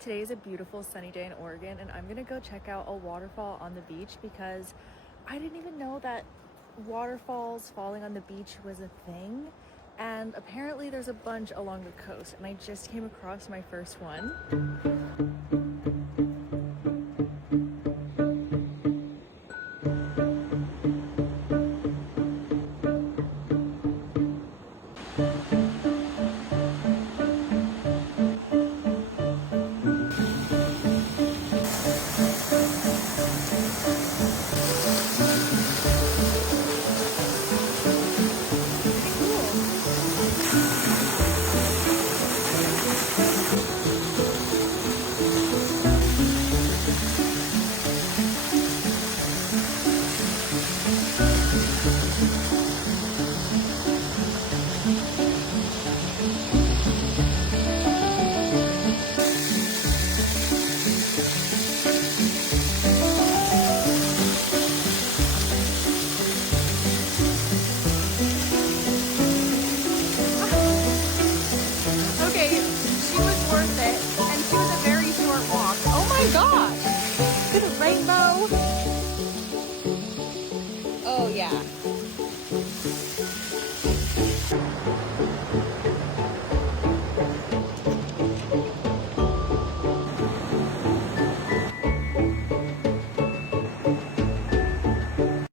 Today is a beautiful sunny day in Oregon, and I'm gonna go check out a waterfall on the beach because I didn't even know that waterfalls falling on the beach was a thing. And apparently there's a bunch along the coast, and I just came across my first one. Okay, she was worth it, and she was a very short walk. Oh my gosh! Look at a rainbow! Oh yeah.